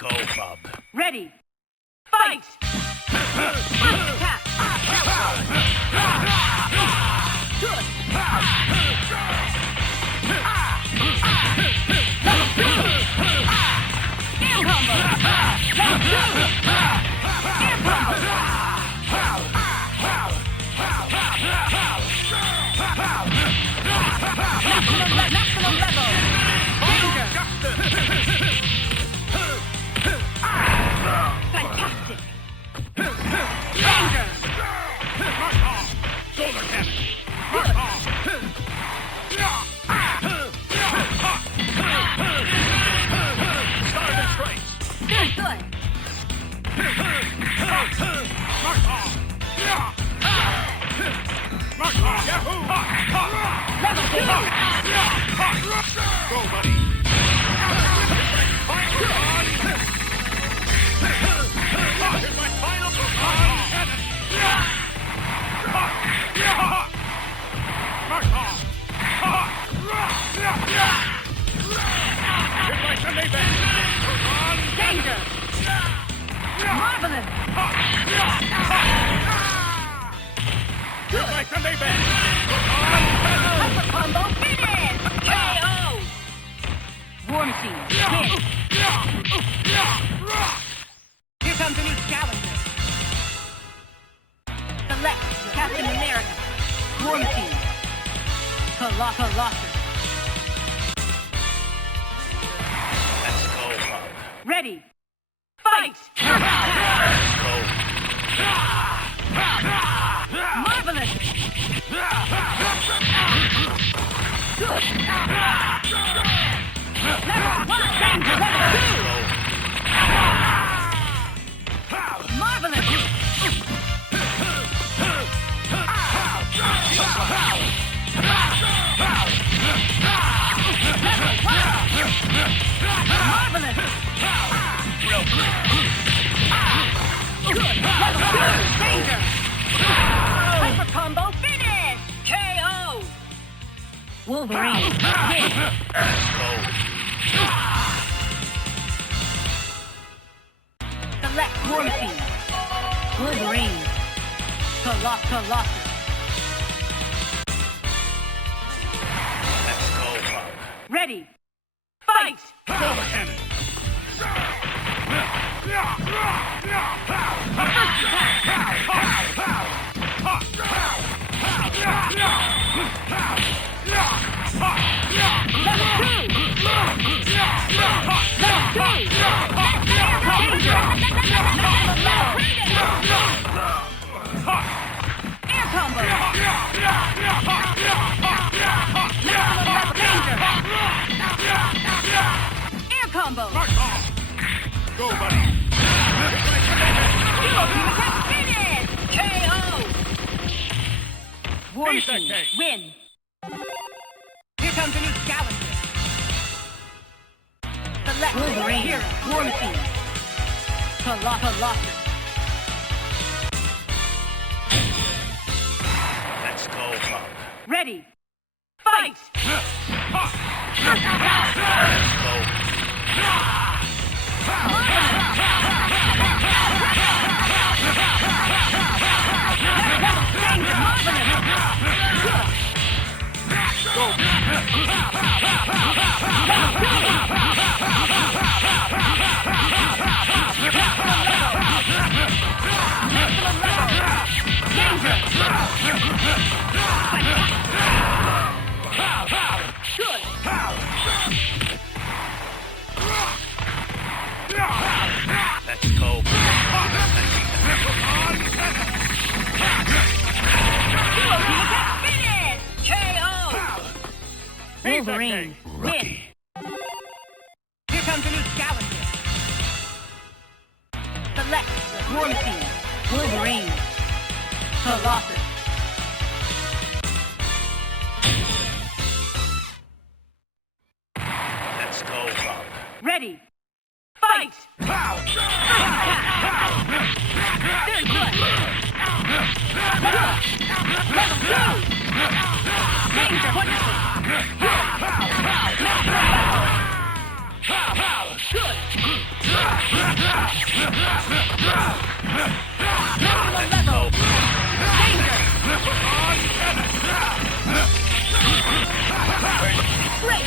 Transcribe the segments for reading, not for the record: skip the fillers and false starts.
go, bub. Ready. Fight! First attack. Good. Level 2. Air combo. Level 2. Air combo. Maximum level. Danger. Fantastic. Danger. Solar cannon. Good. Stars and strikes. Very good. Yahoo! Level 2. Go, buddy. Here's my final Here's my Sunday best. Danger. Marvelous. Here's my Sunday best. Hyper combo finish. KO. War Machine. Hit. Here comes a new challenger. Select Captain America. War Machine. Colossus. Let's go, bub. Ready. Fight! Marvelous! Good! Level 1! Danger! Level 2! Marvelous! Level 1! Marvelous! Real good. Good! Level 2! Danger! Hyper combo finish! KO! Wolverine! Hit! Let's go. Select War Machine! Wolverine! Colossus! Let's go, bub. Ready! Fight! Solar cannon. Level 2! Level 2! Air combo! Danger! Air combo! Go, buddy. Finish! KO! War Piece of Machine, cake. win! Here comes a new challenger. Select Wolverine, here, War Machine. Colossus. Let's go, bub. Ready! Fight! Let's go. Danger, marvelous! Go. Danger! Good! Let's go. Finish! KO! Wolverine, win! Here comes a new challenger. Select War Machine, Wolverine, Colossus. Let's go, bub. Ready! Fight! Very good! Level 2! Danger! Wonderful! Good! level. Danger. Great.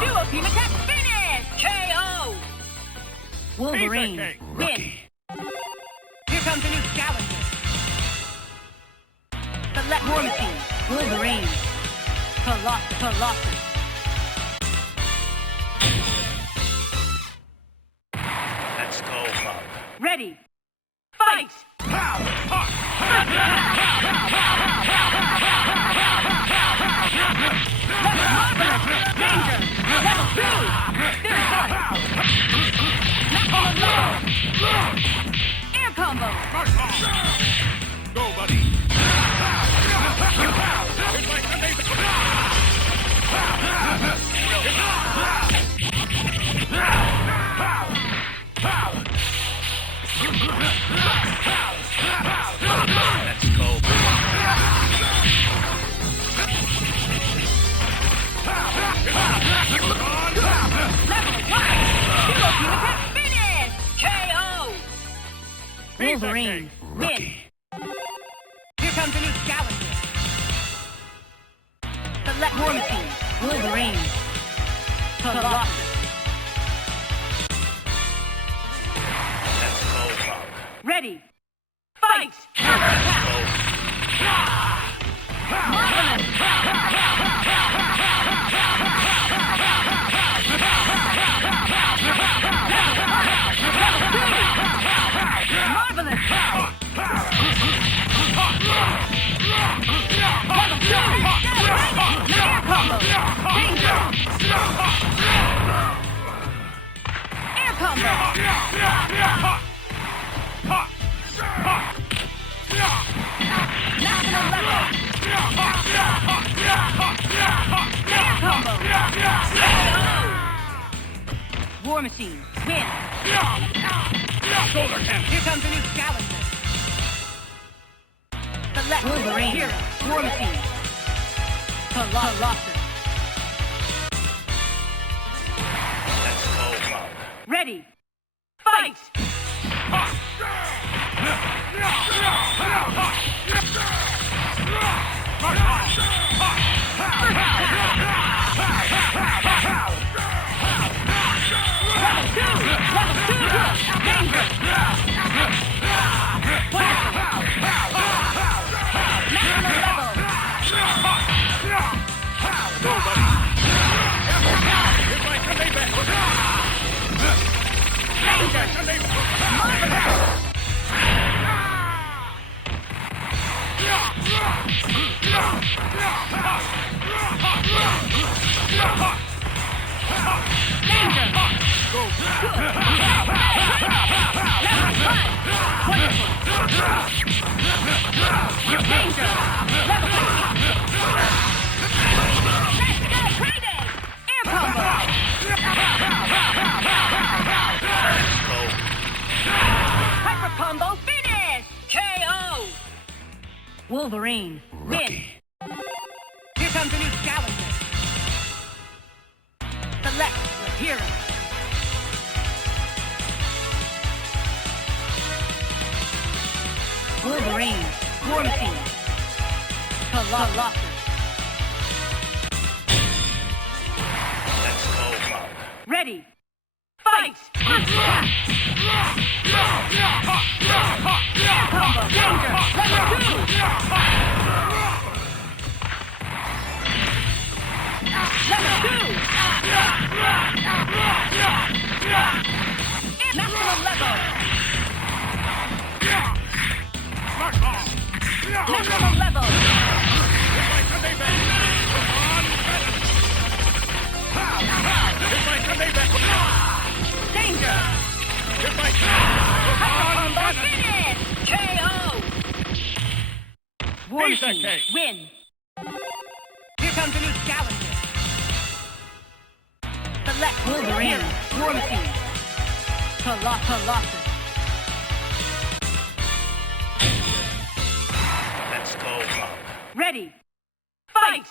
Duo team attack finish. KO. Wolverine win. Here comes a new challenger. Select War Machine. Wolverine. Colossus. Let's go, Pug. Ready. Fight. Danger. Level 2. Still got it. Maximum level. Air combo. Go, buddy. Let's go. Finish! KO! Wolverine, win! Here comes a new challenger. Select War Machine. Wolverine. Colossus. Let's go, Pug. Ready. Fight! Marvelous! Marvelous! Air combo! Danger! Air combo! National level! Air combo! War Machine, win! Shoulder cannon. Here comes a new challenger. Select Wolverine. Hero. War Machine. Colossus. Let's go, Pug. Ready. Fight! Danger! National level! Go, buddy. Here's my Camote. Danger! Hyper combo finish! KO! Wolverine, win! Here comes a new challenger. Select your hero. Wolverine, War Machine, Colossus. Let's go, Pug. Ready, fight! Air combo, danger, level 2! Level 2! Maximum level! Maximum level! Danger! Combo finish! KO! War Machine, win! Here comes a new challenger. Select Wolverine, War Machine, Colossus. Let's go, Pug. Ready, fight!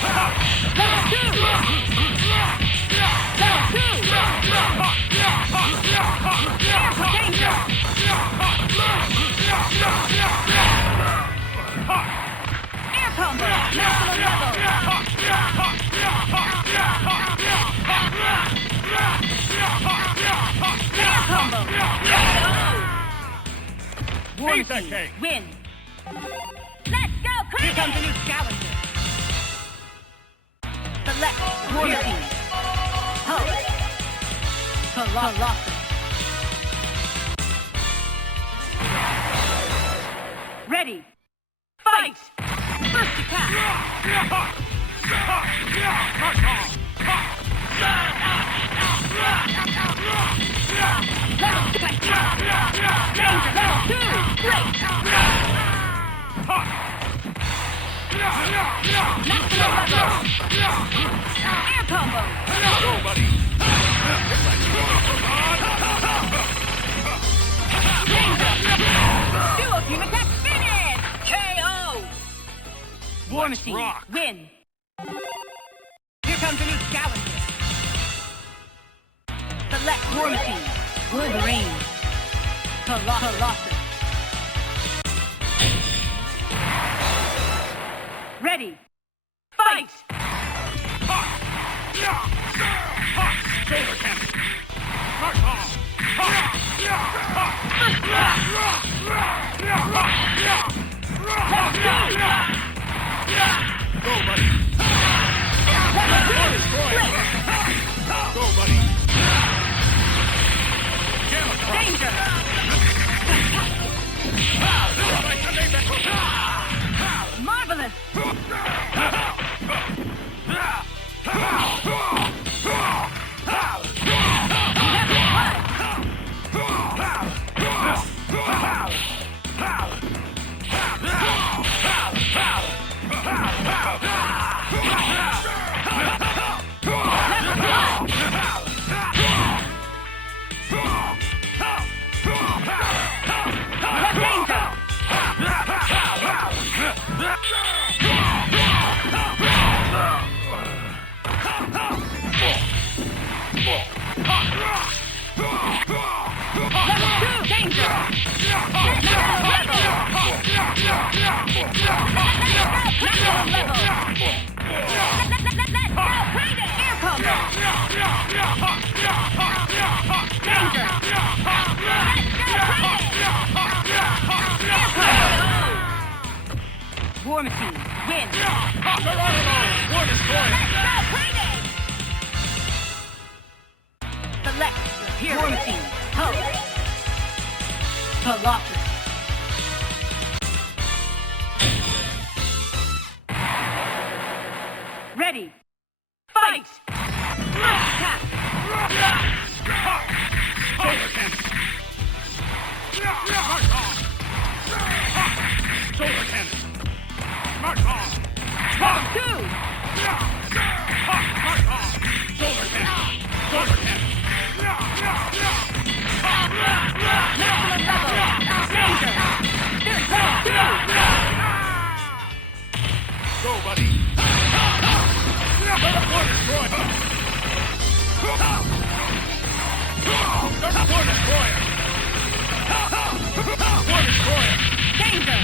Level 2! Air for danger! Air combo! Maximum level! Air combo! War Piece of Machine, cake. win! Let's go, crazy! Here comes a new challenger! Select War Machine. Hulk. Colossus. Ready. Fight! First attack! Level 2! Danger! Level 2! Great! Maximum level! Air combo! Go, buddy. Duo team attack finish! KO! War Let's Machine, rock. win! Here comes a new challenger. Select War Machine, Wolverine, Colossus. Ready, fight! Shoulder cannon. Mark off. Go, buddy. Go, buddy. Danger! Marvelous! War Machine, win! War destroyer. Select War Machine, Hulk, Colossus. Ready, fight! Attack! Shoulder cannon. Mark off. Shoulder cannon. Mark off. Round 2! Mark off. Shoulder cannon. Shoulder cannon. Maximum level! Danger! There's level 2! Go, buddy. War destroyer. War destroyer. War destroyer. Danger!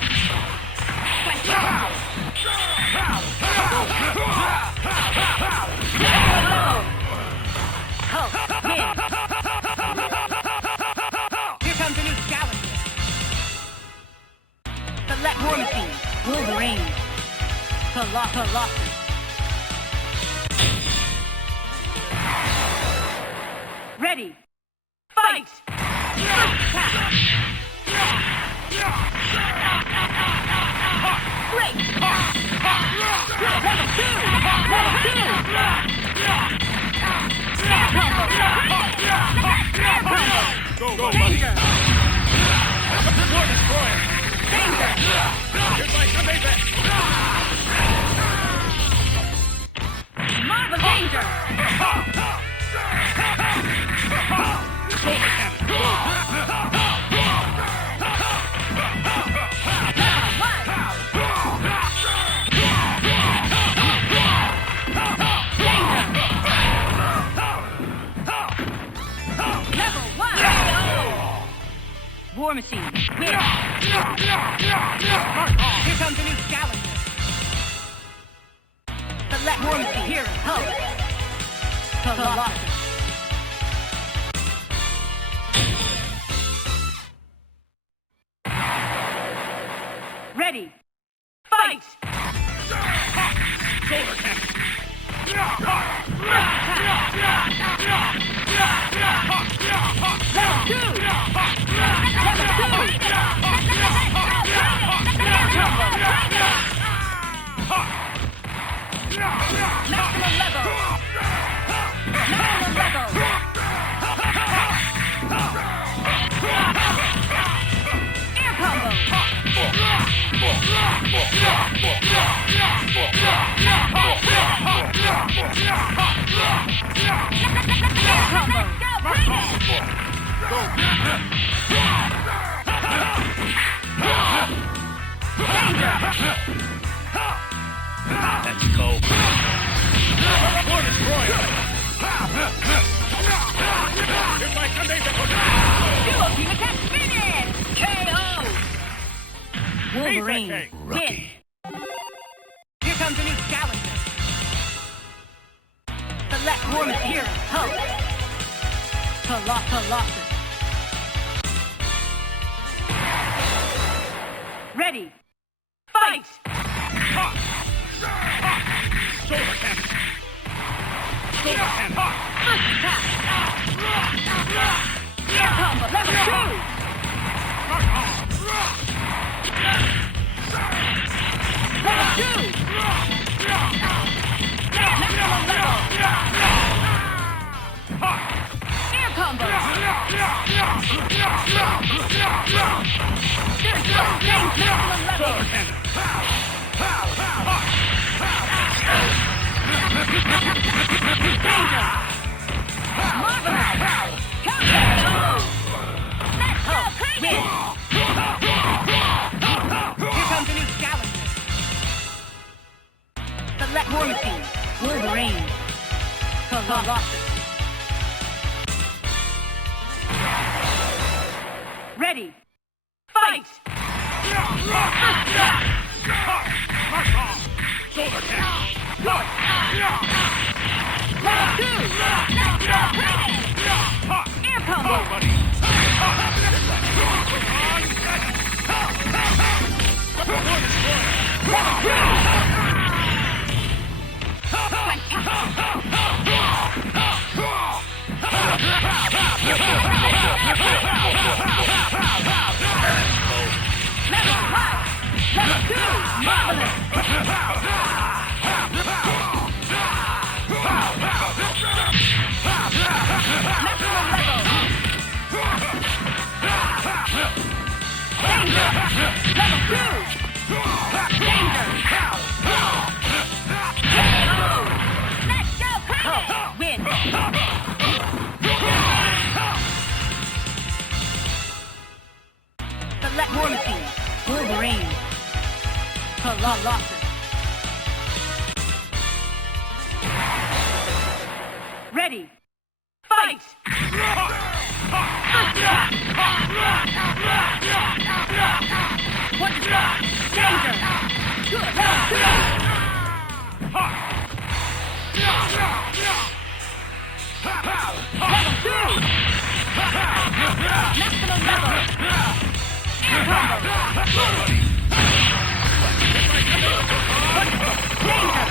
Hulk, win! Here comes a new challenger. Select War Machine, Wolverine, Colossus. Ready, fight! Attack! Great! Level 2! Level 2! Air combo! Air combo! Go, buddy. Danger! War destroyer. Danger! Goodbye, Camote. Marvel danger! Shoulder cannon. War Machine. Win. Here comes a new challenger. Select War Machine. Here, help. Colossus. Ready. Fight! Shoulder cannon. Maximum level. Maximum level. Air combo. Let's go. War Destroyer. Here's my CONTENIDO. Duo team attack finish. KO. Wolverine. Win. Here comes a new challenger. Select War Machine. Help. Colossus. Ready. Fight! Shoulder cannon. Shoulder cannon. First attack. Air combo level 2. Level 2. Maximum level. Air combo. There's no change. Maximum level. Shoulder cannon. Danger. Marvelous. Counter. Let's go crazy. Here comes a new challenger. Select War Machine. Wolverine. Colossus. Ready. Fight! Shoulder cannon. Level 2. Air combo. Buddy. War Destroyer. Level 3. Level 5. Level 2. Marvelous. Maximum level. Danger. Level 2. Danger. Let's go crazy. Win. Select War Machine. Wolverine. Colossus. Ready. Fight! What is that? Danger! Good. Level 2. Maximum level. Air combo. Danger!